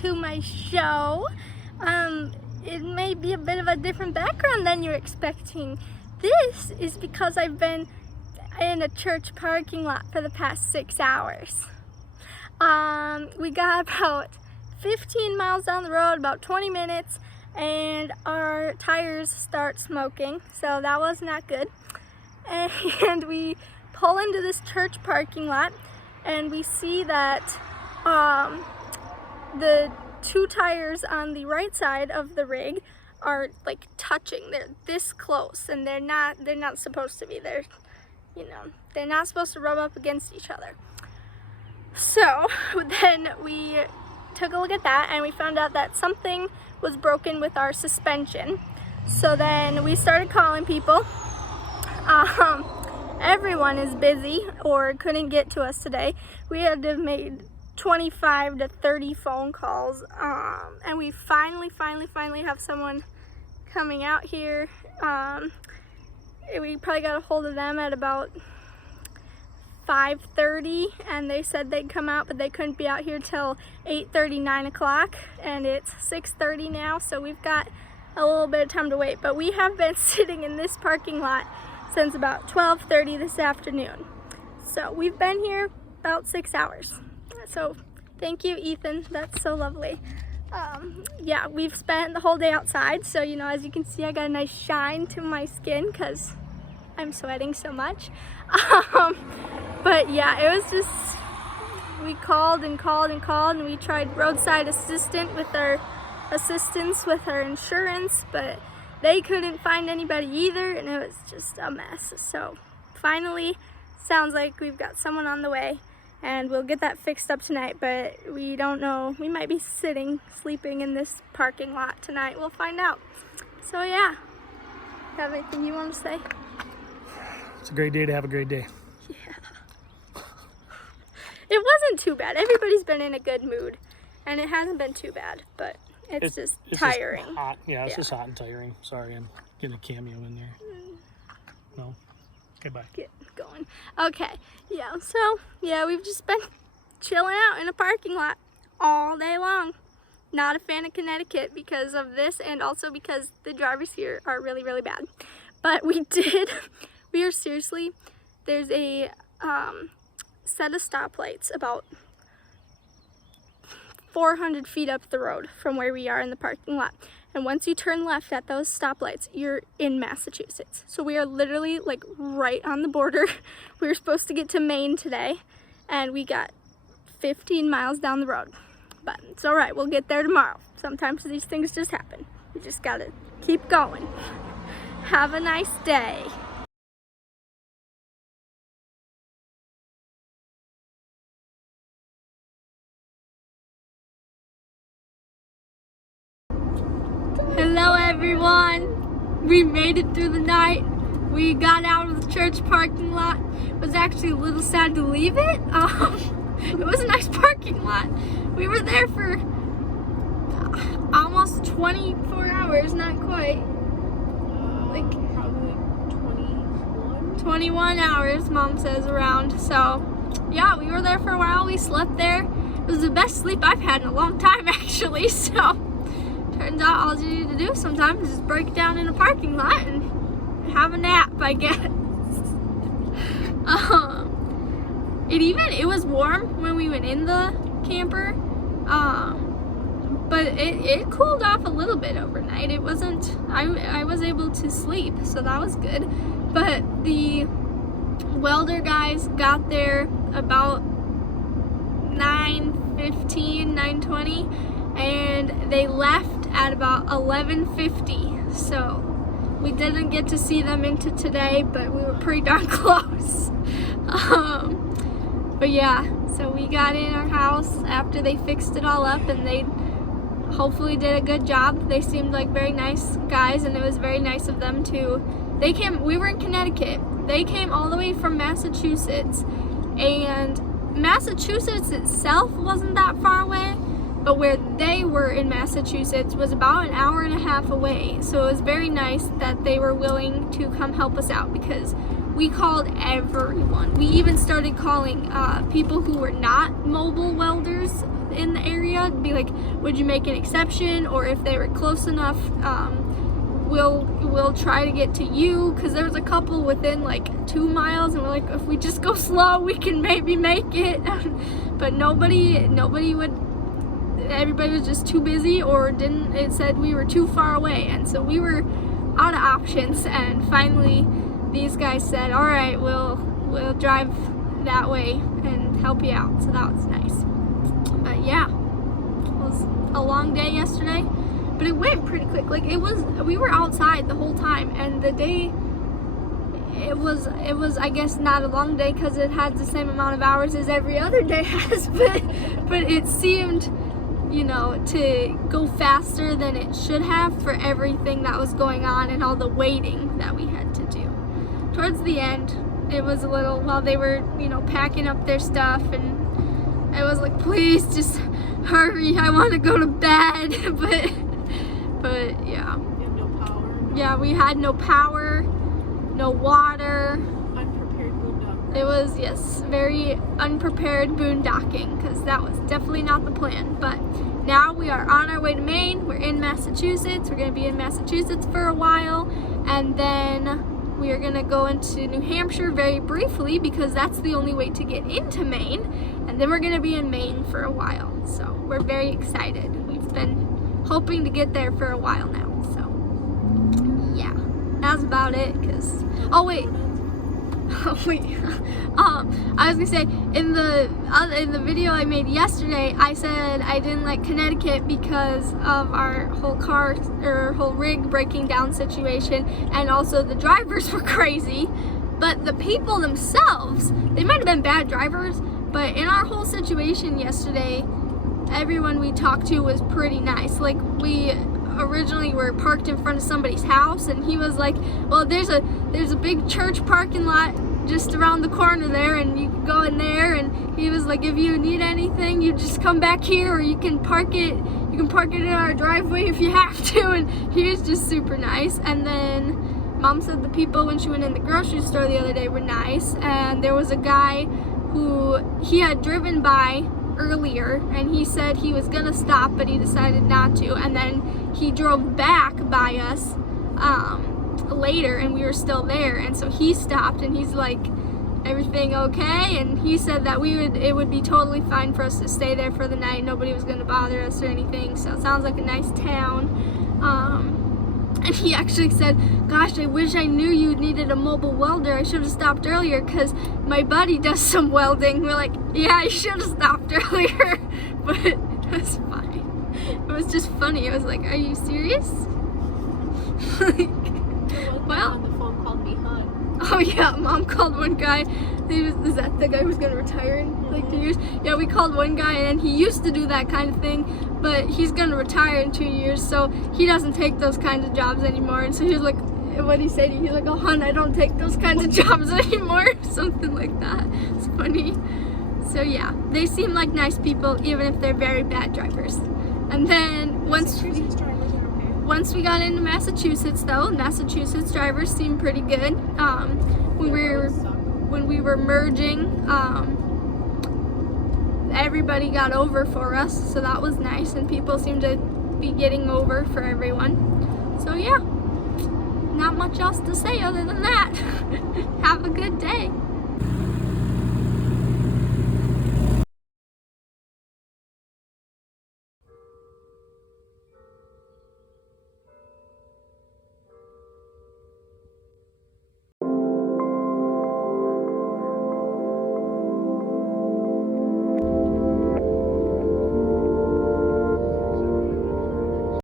to my show. It may be a bit of a different background than you're expecting. This is because I've been in a church parking lot for the past 6 hours. We got about 15 miles down the road, about 20 minutes, and our tires start smoking, so that was not good. And we pull into this church parking lot, and we see that the two tires on the right side of the rig are like touching. They're this close, and they're not supposed to be. They're not supposed to rub up against each other. So then we took a look at that, and we found out that something was broken with our suspension. So then we started calling people. Everyone is busy or couldn't get to us today. We had to have made 25 to 30 phone calls, and we finally have someone coming out here. We probably got a hold of them at about 5:30, and they said they'd come out, but they couldn't be out here till 8:30, 9 o'clock, and it's 6:30 now, so we've got a little bit of time to wait. But we have been sitting in this parking lot since about 12:30 this afternoon. So we've been here about 6 hours. So thank you, Ethan, that's so lovely. Yeah, we've spent the whole day outside, so as you can see, I got a nice shine to my skin because I'm sweating so much. But yeah, it was just, we called and we tried roadside assistance with our insurance, but they couldn't find anybody either, and it was just a mess. So finally, sounds like we've got someone on the way, and we'll get that fixed up tonight, but we don't know. We might be sleeping in this parking lot tonight. We'll find out. So yeah, have anything you want to say? It's a great day to have a great day. Yeah. It wasn't too bad. Everybody's been in a good mood, and it hasn't been too bad, but it's just tiring. Just hot. Yeah, it's just hot and tiring. Sorry, I'm getting a cameo in there. No? Okay, bye. Get going. Okay, yeah, so, yeah, we've just been chilling out in a parking lot all day long. Not a fan of Connecticut because of this, and also because the drivers here are really, really bad. But there's a set of stoplights about 400 feet up the road from where we are in the parking lot. And once you turn left at those stoplights, you're in Massachusetts. So we are literally like right on the border. We were supposed to get to Maine today, and we got 15 miles down the road. But it's all right, we'll get there tomorrow. Sometimes these things just happen. You just gotta keep going. Have a nice day. Hello everyone, we made it through the night. We got out of the church parking lot. It was actually a little sad to leave it. It was a nice parking lot. We were there for almost 24 hours, not quite. Like probably 21 hours, Mom says, around. So yeah, we were there for a while. We slept there. It was the best sleep I've had in a long time, actually. So turns out all you need to do sometimes is break down in a parking lot and have a nap, I guess. It was warm when we went in the camper, but it cooled off a little bit overnight. It wasn't, I was able to sleep, so that was good. But the welder guys got there about 9:15, 9:20, and they left at about 11:50. So we didn't get to see them into today, but we were pretty darn close. But yeah, so we got in our house after they fixed it all up, and they hopefully did a good job. They seemed like very nice guys, and it was very nice of them to, we were in Connecticut. They came all the way from Massachusetts, and Massachusetts itself wasn't that far away, but where they were in Massachusetts was about an hour and a half away. So it was very nice that they were willing to come help us out, because we called everyone. We even started calling people who were not mobile welders in the area, area, be like, would you make an exception? Or if they were close enough, we'll try to get to you, because there was a couple within like 2 miles, and we're like, if we just go slow, we can maybe make it. But nobody would. Everybody was just too busy, or didn't. It said we were too far away, and so we were out of options. And finally, these guys said, "All right, we'll drive that way and help you out." So that was nice. But yeah, it was a long day yesterday, but it went pretty quick. Like we were outside the whole time, and the day. It was I guess not a long day because it had the same amount of hours as every other day has, but it seemed, you know, to go faster than it should have for everything that was going on and all the waiting that we had to do. Towards the end, it was a little, while they were, you know, packing up their stuff, and I was like, please just hurry, I want to go to bed. but yeah. You have no power? Yeah, we had no power, no water. Unprepared boondocking. It was, yes, very unprepared boondocking, because that was definitely not the plan. But now we are on our way to Maine. We're in Massachusetts. We're going to be in Massachusetts for a while, and then we are going to go into New Hampshire very briefly, because that's the only way to get into Maine, and then we're going to be in Maine for a while. So we're very excited. We've been hoping to get there for a while now. So yeah, that's about it. Oh wait, I was gonna say, in the video I made yesterday, I said I didn't like Connecticut because of our whole rig breaking down situation, and also the drivers were crazy. But the people themselves, they might have been bad drivers, but in our whole situation yesterday, everyone we talked to was pretty nice. Like, we originally were parked in front of somebody's house, and he was like, well, there's a big church parking lot just around the corner there, and you can go in there. And he was like, if you need anything, you just come back here, or you can park it in our driveway if you have to. And he was just super nice. And then Mom said the people when she went in the grocery store the other day were nice, and there was a guy who he had driven by earlier, and he said he was gonna stop, but he decided not to, and then he drove back by us later, and we were still there, and so he stopped, and he's like, everything okay? And he said that it would be totally fine for us to stay there for the night. Nobody was gonna bother us or anything, so it sounds like a nice town. And he actually said, gosh, I wish I knew you needed a mobile welder. I should have stopped earlier, because my buddy does some welding. We're like, yeah, I should have stopped earlier. But it was fine. It was just funny. I was like, are you serious? Well, on the phone called me Hun. Oh yeah, Mom called one guy. Is that the guy who's gonna retire in like 2 years? Yeah, we called one guy, and he used to do that kind of thing, but he's gonna retire in 2 years, so he doesn't take those kinds of jobs anymore. And so he was like, what did he say to you? He's like, oh, hon, I don't take those kinds of jobs anymore. Something like that. It's funny. So yeah, they seem like nice people, even if they're very bad drivers. And then once we got into Massachusetts, though, Massachusetts drivers seemed pretty good. When we were merging, everybody got over for us, so that was nice, and people seemed to be getting over for everyone. So yeah, not much else to say other than that. Have a good day.